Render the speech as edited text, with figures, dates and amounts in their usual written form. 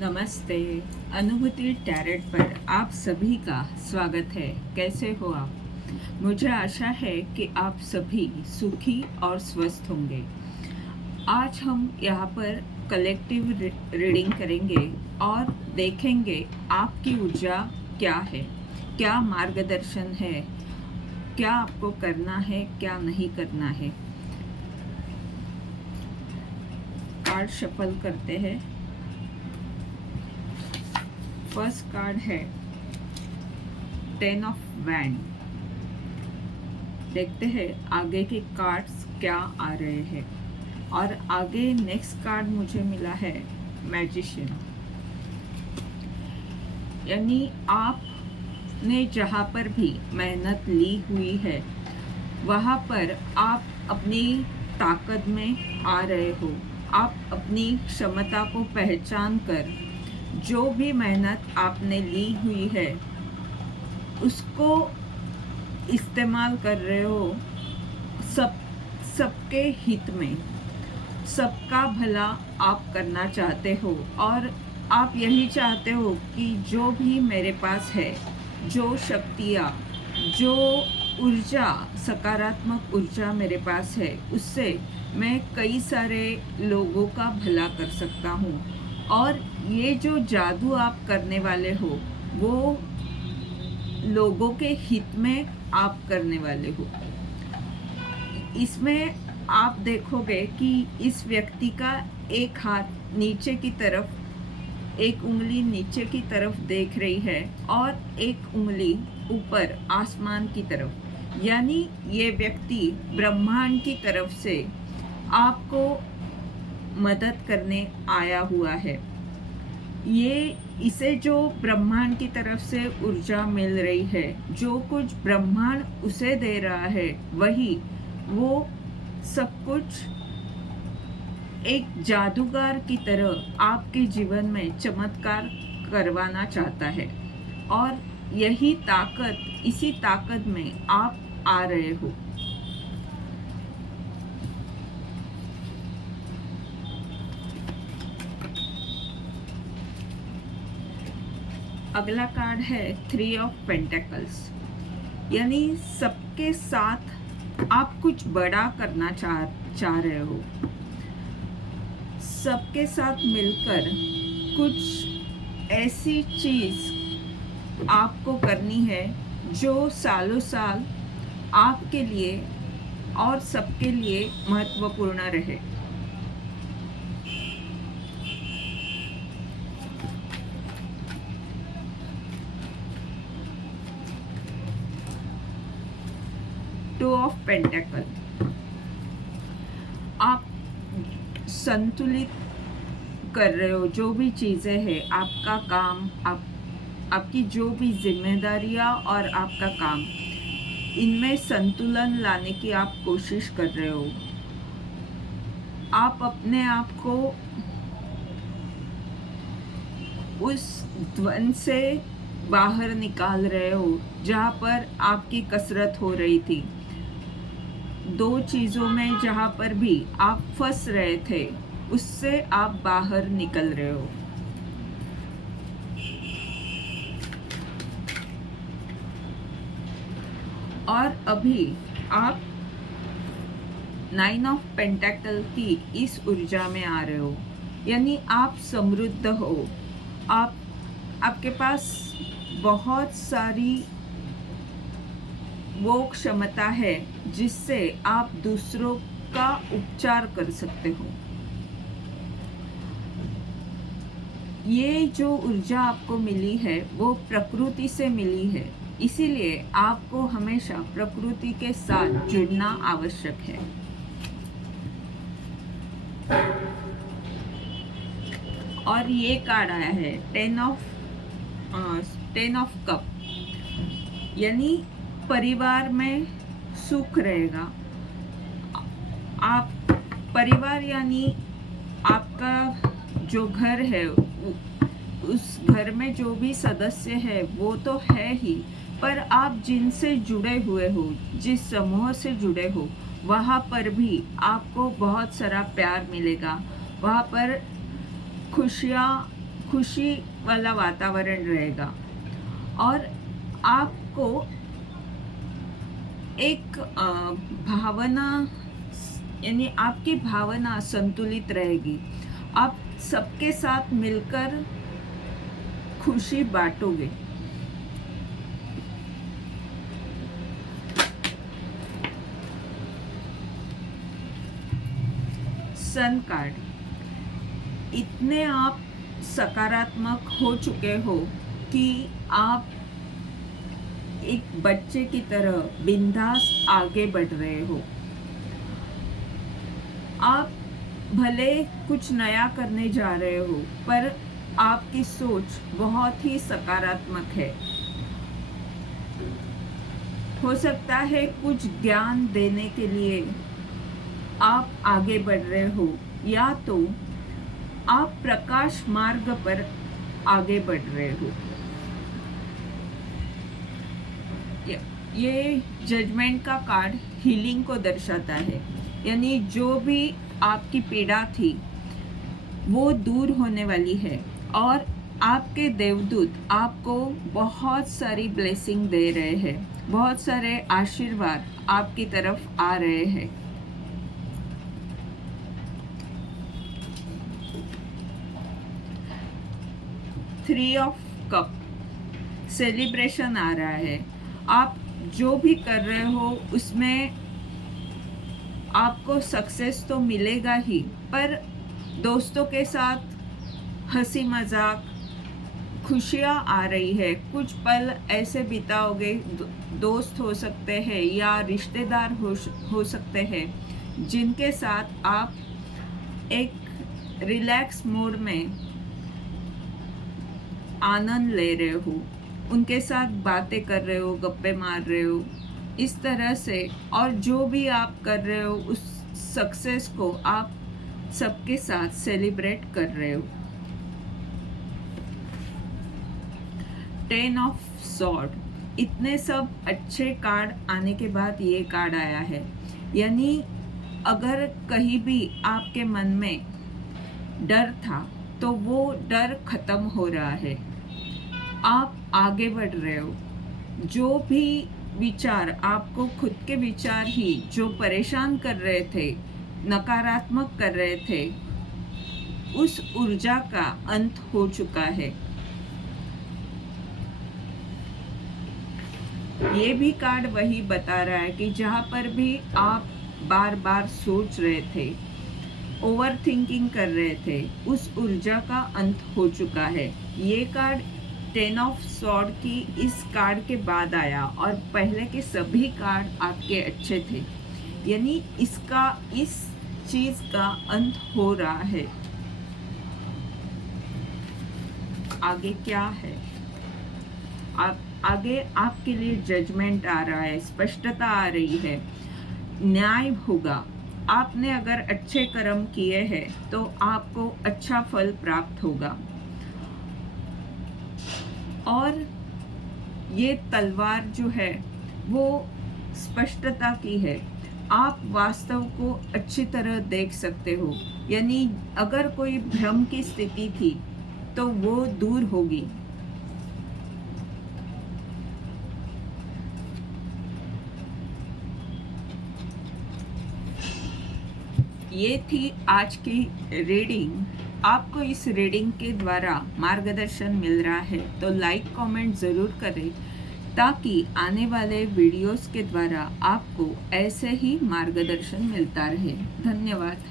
नमस्ते। अनुभूति टैरेट पर आप सभी का स्वागत है। कैसे हो आप? मुझे आशा है कि आप सभी सुखी और स्वस्थ होंगे। आज हम यहाँ पर कलेक्टिव रीडिंग करेंगे और देखेंगे आपकी ऊर्जा क्या है, क्या मार्गदर्शन है, क्या आपको करना है, क्या नहीं करना है। कार्ड शफल करते हैं। फर्स्ट कार्ड है 10 ऑफ वैंड। देखते हैं आगे के कार्ड्स क्या आ रहे हैं। और आगे नेक्स्ट कार्ड मुझे मिला है मैजिशियन। यानी आपने जहाँ पर भी मेहनत ली हुई है वहाँ पर आप अपनी ताकत में आ रहे हो। आप अपनी क्षमता को पहचान कर जो भी मेहनत आपने ली हुई है उसको इस्तेमाल कर रहे हो, सबके हित में, सबका भला आप करना चाहते हो। और आप यही चाहते हो कि जो भी मेरे पास है, जो शक्तियाँ, जो ऊर्जा, सकारात्मक ऊर्जा मेरे पास है, उससे मैं कई सारे लोगों का भला कर सकता हूँ। और ये जो जादू आप करने वाले हो वो लोगों के हित में आप करने वाले हो। इसमें आप देखोगे कि इस व्यक्ति का एक हाथ नीचे की तरफ, एक उंगली नीचे की तरफ देख रही है और एक उंगली ऊपर आसमान की तरफ। यानी ये व्यक्ति ब्रह्मांड की तरफ से आपको मदद करने आया हुआ है। इसे जो ब्रह्मांड की तरफ से ऊर्जा मिल रही है, जो कुछ ब्रह्मांड उसे दे रहा है, वही वो सब कुछ एक जादूगर की तरह आपके जीवन में चमत्कार करवाना चाहता है। और यही ताकत, इसी ताकत में आप आ रहे हो। अगला कार्ड है 3 ऑफ पेंटेकल्स। यानी सबके साथ आप कुछ बड़ा करना चाह रहे हो। सबके साथ मिलकर कुछ ऐसी चीज़ आपको करनी है जो सालों साल आपके लिए और सबके लिए महत्वपूर्ण रहे। Two of pentacle. आप संतुलित कर रहे हो जो भी चीज़ें हैं, आपका काम, आपकी जो भी जिम्मेदारियां और आपका काम, इनमें संतुलन लाने की आप कोशिश कर रहे हो। आप अपने आप को उस द्वंद से बाहर निकाल रहे हो जहाँ पर आपकी कसरत हो रही थी। दो चीज़ों में जहाँ पर भी आप फंस रहे थे उससे आप बाहर निकल रहे हो। और अभी आप 9 ऑफ पेंटेकल की इस ऊर्जा में आ रहे हो। यानी आप समृद्ध हो। आपके पास बहुत सारी वो क्षमता है जिससे आप दूसरों का उपचार कर सकते हो। ये जो ऊर्जा आपको मिली है वो प्रकृति से मिली है, इसीलिए आपको हमेशा प्रकृति के साथ जुड़ना आवश्यक है। और ये कार्ड आया है 10 ऑफ कप। यानी परिवार में सुख रहेगा। आप परिवार यानी आपका जो घर है, उस घर में जो भी सदस्य है वो तो है ही, पर आप जिनसे जुड़े हुए हो, जिस समूह से जुड़े हो, वहाँ पर भी आपको बहुत सारा प्यार मिलेगा। वहाँ पर खुशी वाला वातावरण रहेगा और आपको एक भावना, यानी आपकी भावना संतुलित रहेगी। आप सबके साथ मिलकर खुशी बांटोगे। सन कार्ड, इतने आप सकारात्मक हो चुके हो कि आप एक बच्चे की तरह बिंदास आगे बढ़ रहे हो। आप भले कुछ नया करने जा रहे हो, पर आपकी सोच बहुत ही सकारात्मक है। हो सकता है कुछ ज्ञान देने के लिए आप आगे बढ़ रहे हो, या तो आप प्रकाश मार्ग पर आगे बढ़ रहे हो। ये जजमेंट का कार्ड हीलिंग को दर्शाता है, यानी जो भी आपकी पीड़ा थी वो दूर होने वाली है और आपके देवदूत आपको बहुत सारी ब्लेसिंग दे रहे हैं, बहुत सारे आशीर्वाद आपकी तरफ आ रहे हैं। थ्री ऑफ कप, सेलिब्रेशन आ रहा है। आप जो भी कर रहे हो उसमें आपको सक्सेस तो मिलेगा ही, पर दोस्तों के साथ हंसी मजाक, खुशियाँ आ रही है। कुछ पल ऐसे बिताओगे, दोस्त हो सकते हैं या रिश्तेदार हो सकते हैं, जिनके साथ आप एक रिलैक्स मोड में आनंद ले रहे हो, उनके साथ बातें कर रहे हो, गप्पे मार रहे हो, इस तरह से। और जो भी आप कर रहे हो उस सक्सेस को आप सबके साथ सेलिब्रेट कर रहे हो। 10 ऑफ सॉर्ड, इतने सब अच्छे कार्ड आने के बाद ये कार्ड आया है, यानी अगर कहीं भी आपके मन में डर था तो वो डर खत्म हो रहा है। आप आगे बढ़ रहे हो। जो भी विचार, आपको खुद के विचार ही जो परेशान कर रहे थे, नकारात्मक कर रहे थे, उस ऊर्जा का अंत हो चुका है। ये भी कार्ड वही बता रहा है कि जहाँ पर भी आप बार बार सोच रहे थे, ओवर थिंकिंग कर रहे थे, उस ऊर्जा का अंत हो चुका है। ये कार्ड 10 ऑफ सॉर्ड की इस कार्ड के बाद आया और पहले के सभी कार्ड आपके अच्छे थे, यानी इसका, इस चीज का अंत हो रहा है। आगे क्या है? आगे आपके लिए जजमेंट आ रहा है, स्पष्टता आ रही है, न्याय होगा। आपने अगर अच्छे कर्म किए हैं तो आपको अच्छा फल प्राप्त होगा। और ये तलवार जो है वो स्पष्टता की है। आप वास्तव को अच्छी तरह देख सकते हो, यानी अगर कोई भ्रम की स्थिति थी तो वो दूर होगी। ये थी आज की रीडिंग। आपको इस रीडिंग के द्वारा मार्गदर्शन मिल रहा है तो लाइक कमेंट ज़रूर करें, ताकि आने वाले वीडियोस के द्वारा आपको ऐसे ही मार्गदर्शन मिलता रहे। धन्यवाद।